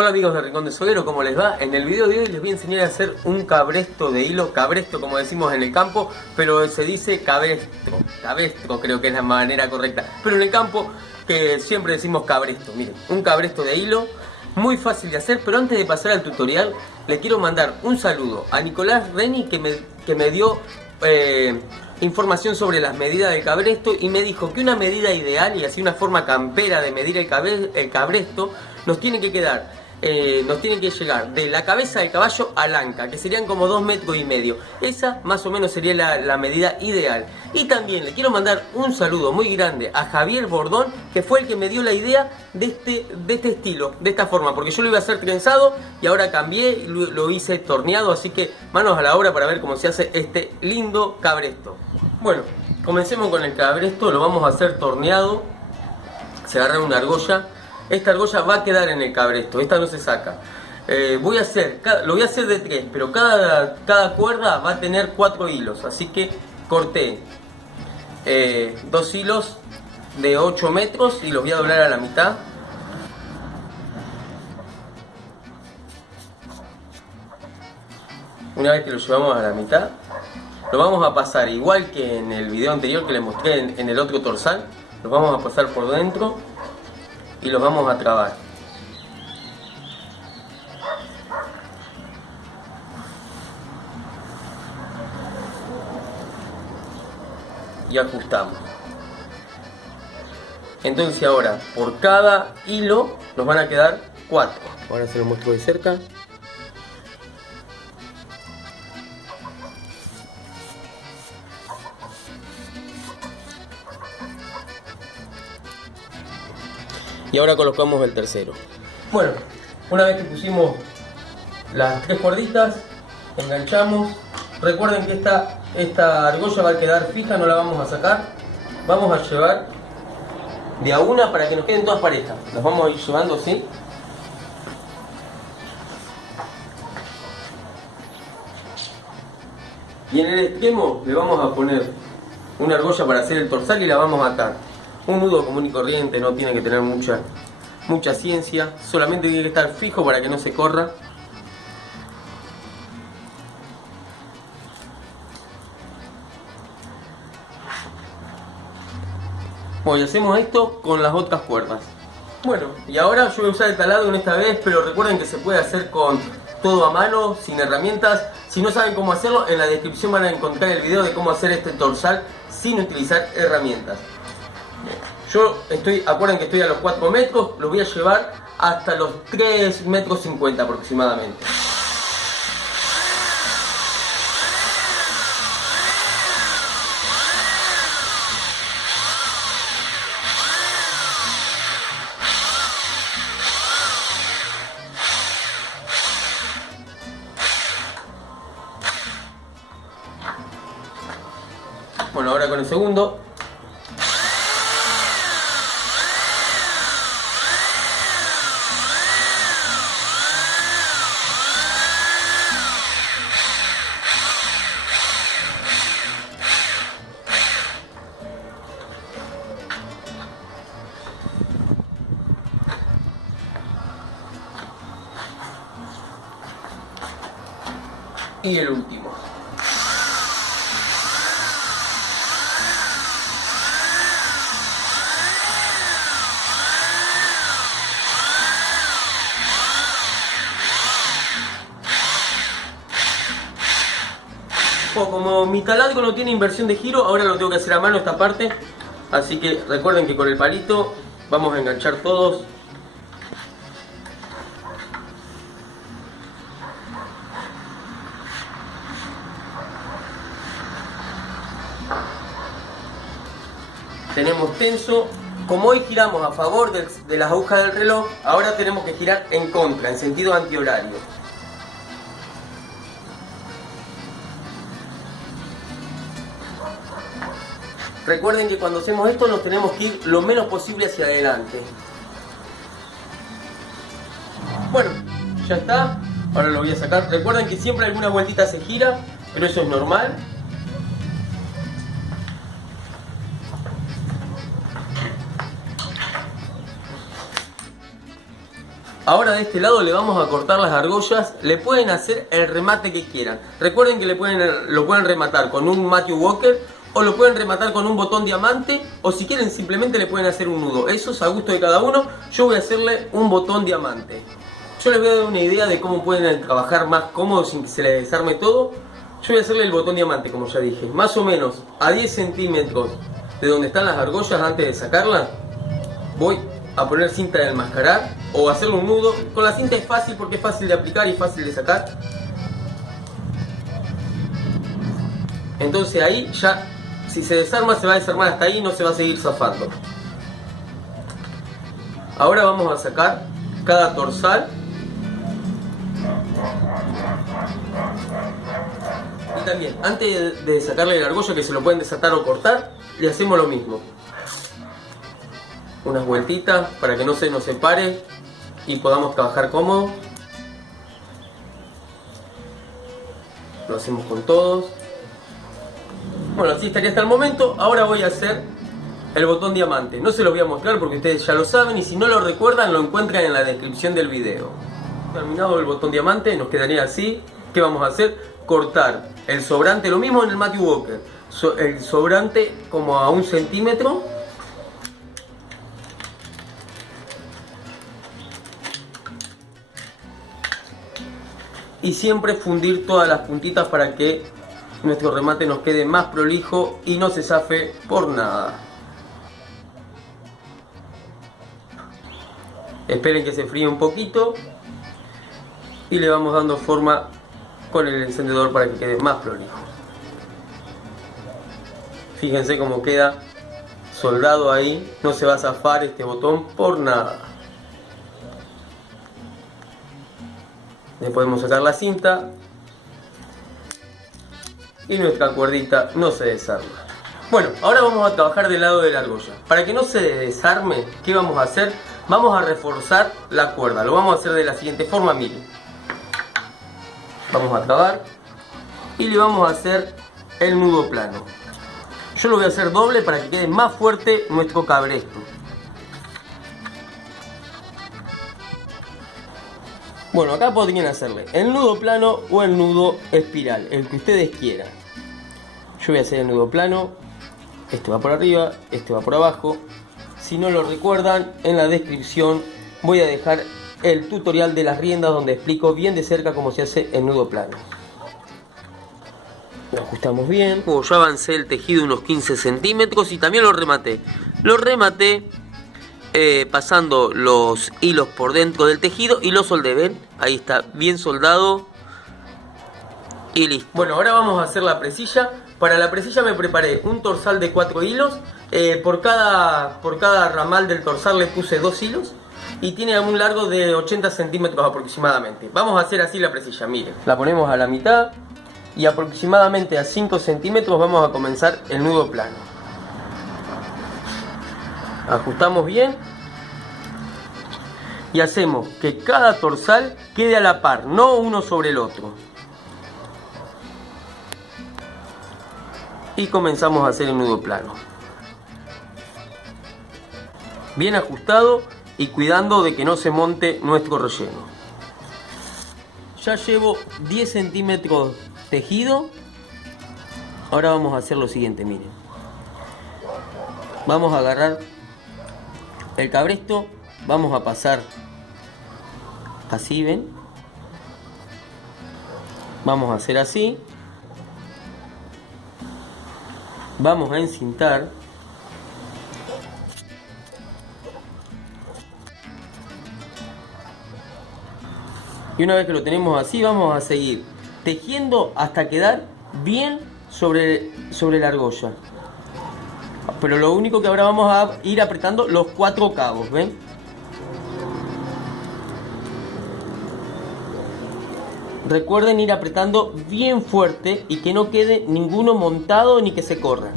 Hola amigos de Rincón de Soguero, ¿cómo les va? En el video de hoy les voy a enseñar a hacer un cabresto de hilo, cabresto como decimos en el campo, pero se dice cabestro creo que es la manera correcta, pero en el campo que siempre decimos cabresto. Miren, un cabresto de hilo, muy fácil de hacer, pero antes de pasar al tutorial, le quiero mandar un saludo a Nicolás Reni que me dio información sobre las medidas del cabresto y me dijo que una medida ideal y así una forma campera de medir el cabresto nos tiene que llegar de la cabeza del caballo a la anca, que serían como 2,5 metros. Esa más o menos sería la medida ideal. Y también le quiero mandar un saludo muy grande a Javier Bordón, que fue el que me dio la idea de este estilo, de esta forma, porque yo lo iba a hacer trenzado y ahora cambié y lo hice torneado, así que manos a la obra para ver cómo se hace este lindo cabresto. Bueno, comencemos con el cabresto, lo vamos a hacer torneado. Se agarra una argolla. Esta argolla va a quedar en el cabresto, esta no se saca. Lo voy a hacer de 3, pero cada cuerda va a tener 4 hilos, así que corté 2 hilos de 8 metros y los voy a doblar a la mitad. Una vez que lo llevamos a la mitad, lo vamos a pasar igual que en el video anterior que les mostré en el otro torsal. Lo vamos a pasar por dentro y los vamos a trabar. Y ajustamos. Entonces ahora por cada hilo nos van a quedar 4. Ahora se lo muestro de cerca. Y ahora colocamos el tercero. Bueno, una vez que pusimos las 3 cuerditas, enganchamos. Recuerden que esta argolla va a quedar fija, no la vamos a sacar. Vamos a llevar de a una para que nos queden todas parejas. Las vamos a ir llevando así. Y en el extremo le vamos a poner una argolla para hacer el torsal y la vamos a atar. Un nudo común y corriente, no tiene que tener mucha ciencia, solamente tiene que estar fijo para que no se corra. Bueno, y hacemos esto con las otras cuerdas. Bueno, y ahora yo voy a usar el taladro en esta vez, pero recuerden que se puede hacer con todo a mano, sin herramientas. Si no saben cómo hacerlo, en la descripción van a encontrar el video de cómo hacer este torsal sin utilizar herramientas. Acuerden que estoy a los 4 metros, lo voy a llevar hasta los 3,50 metros aproximadamente. Bueno, ahora con el segundo. Y el último. Como mi taladro no tiene inversión de giro, ahora lo tengo que hacer a mano esta parte. Así que recuerden que con el palito vamos a enganchar todos. Tenemos tenso. Como hoy giramos a favor de las agujas del reloj, ahora tenemos que girar en contra, en sentido antihorario. Recuerden que cuando hacemos esto nos tenemos que ir lo menos posible hacia adelante. Bueno, ya está. Ahora lo voy a sacar. Recuerden que siempre alguna vueltita se gira, pero eso es normal. Ahora de este lado le vamos a cortar las argollas. Le pueden hacer el remate que quieran. Recuerden que lo pueden rematar con un Matthew Walker, o lo pueden rematar con un botón diamante, o si quieren simplemente le pueden hacer un nudo. Eso es a gusto de cada uno. Yo voy a hacerle un botón diamante. Yo les voy a dar una idea de cómo pueden trabajar más cómodo sin que se les desarme todo. Yo voy a hacerle el botón diamante, como ya dije, más o menos a 10 centímetros de donde están las argollas. Antes de sacarla voy a poner cinta de enmascarar o hacerle un nudo. Con la cinta es fácil porque es fácil de aplicar y fácil de sacar. Entonces ahí ya, si se desarma, se va a desarmar hasta ahí y no se va a seguir zafando. Ahora vamos a sacar cada torsal. Y también, antes de sacarle el argolla, que se lo pueden desatar o cortar, le hacemos lo mismo. Unas vueltitas para que no se nos separe y podamos trabajar cómodo. Lo hacemos con todos. Bueno, así estaría hasta el momento. Ahora voy a hacer el botón diamante. No se los voy a mostrar porque ustedes ya lo saben, y si no lo recuerdan lo encuentran en la descripción del video. Terminado el botón diamante, nos quedaría así. ¿Qué vamos a hacer? Cortar el sobrante, lo mismo en el Matthew Walker. El sobrante como a 1 centímetro. Y siempre fundir todas las puntitas para que nuestro remate nos quede más prolijo y no se zafe por nada. Esperen que se fríe un poquito y le vamos dando forma con el encendedor para que quede más prolijo. Fíjense cómo queda soldado ahí, no se va a zafar este botón por nada. Le podemos sacar la cinta y nuestra cuerdita no se desarma. Bueno, ahora vamos a trabajar del lado de la argolla. Para que no se desarme, ¿qué vamos a hacer? Vamos a reforzar la cuerda. Lo vamos a hacer de la siguiente forma, miren. Vamos a trabar y le vamos a hacer el nudo plano. Yo lo voy a hacer doble para que quede más fuerte nuestro cabresto. Bueno, acá podrían hacerle el nudo plano o el nudo espiral, el que ustedes quieran. Yo voy a hacer el nudo plano. Este va por arriba, este va por abajo. Si no lo recuerdan, en la descripción voy a dejar el tutorial de las riendas donde explico bien de cerca cómo se hace el nudo plano. Lo ajustamos bien. Como ya avancé el tejido unos 15 centímetros y también lo rematé. Lo rematé pasando los hilos por dentro del tejido y lo soldé, ¿ven? Ahí está, bien soldado y listo. Bueno, ahora vamos a hacer la presilla. Para la presilla me preparé un torsal de 4 hilos. Por cada ramal del torsal le puse 2 hilos. Y tiene un largo de 80 centímetros aproximadamente. Vamos a hacer así la presilla, miren. La ponemos a la mitad y aproximadamente a 5 centímetros vamos a comenzar el nudo plano. Ajustamos bien y hacemos que cada torsal quede a la par, no uno sobre el otro. Y comenzamos a hacer el nudo plano. Bien ajustado y cuidando de que no se monte nuestro relleno. Ya llevo 10 centímetros tejido. Ahora vamos a hacer lo siguiente, miren. Vamos a agarrar el cabresto, vamos a pasar así, ¿ven? Vamos a hacer así. Vamos a encintar. Y una vez que lo tenemos así, vamos a seguir tejiendo hasta quedar bien sobre la argolla. Pero lo único que ahora vamos a ir apretando los 4 cabos, ¿ven? Recuerden ir apretando bien fuerte y que no quede ninguno montado ni que se corra.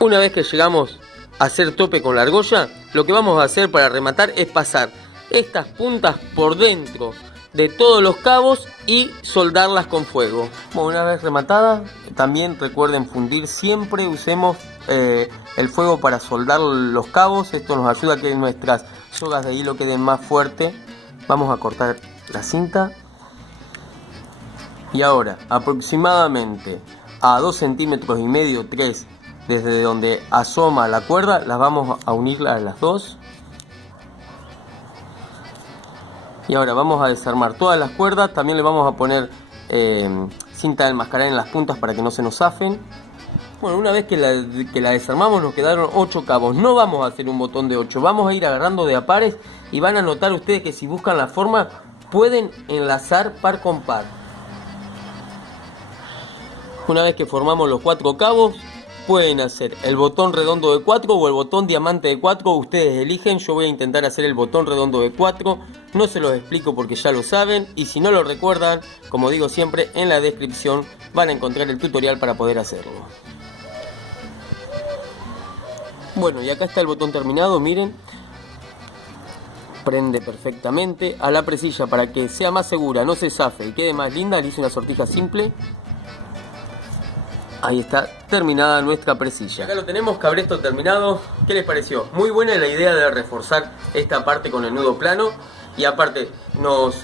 Una vez que llegamos a hacer tope con la argolla, lo que vamos a hacer para rematar es pasar estas puntas por dentro de todos los cabos y soldarlas con fuego. Bueno, una vez rematada, también recuerden fundir, siempre usemos el fuego para soldar los cabos. Esto nos ayuda a que nuestras sogas de hilo queden más fuertes. Vamos a cortar la cinta y ahora aproximadamente a 2,5 centímetros, 3 desde donde asoma la cuerda, las vamos a unir a las dos. Y ahora vamos a desarmar todas las cuerdas. También le vamos a poner cinta de enmascarar en las puntas para que no se nos zafen. Bueno, una vez que la desarmamos nos quedaron 8 cabos. No vamos a hacer un botón de 8, vamos a ir agarrando de a pares y van a notar ustedes que si buscan la forma pueden enlazar par con par. Una vez que formamos los 4 cabos, pueden hacer el botón redondo de 4 o el botón diamante de 4, ustedes eligen. Yo voy a intentar hacer el botón redondo de 4, no se los explico porque ya lo saben, y si no lo recuerdan, como digo siempre, en la descripción van a encontrar el tutorial para poder hacerlo. Bueno, y acá está el botón terminado, miren, prende perfectamente. A la presilla, para que sea más segura, no se zafe y quede más linda, le hice una sortija simple. Ahí está terminada nuestra presilla. Acá lo tenemos, cabresto terminado. ¿Qué les pareció? Muy buena la idea de reforzar esta parte con el nudo plano. Y aparte nos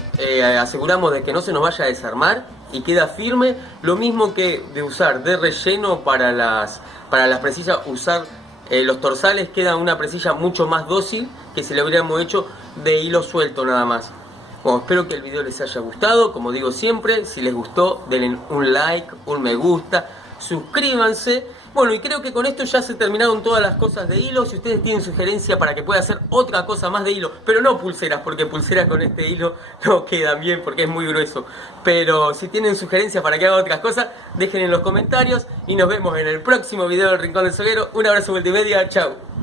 aseguramos de que no se nos vaya a desarmar y queda firme. Lo mismo que de usar de relleno para las presillas, usar los torsales. Queda una presilla mucho más dócil que si le hubiéramos hecho de hilo suelto nada más. Bueno, espero que el video les haya gustado. Como digo siempre, si les gustó denle un like, un me gusta, suscríbanse. Bueno, y creo que con esto ya se terminaron todas las cosas de hilo. Si ustedes tienen sugerencia para que pueda hacer otra cosa más de hilo, pero no pulseras, porque pulseras con este hilo no quedan bien porque es muy grueso. Pero si tienen sugerencias para que haga otras cosas, dejen en los comentarios y nos vemos en el próximo video del Rincón del Soguero. Un abrazo multimedia, chao.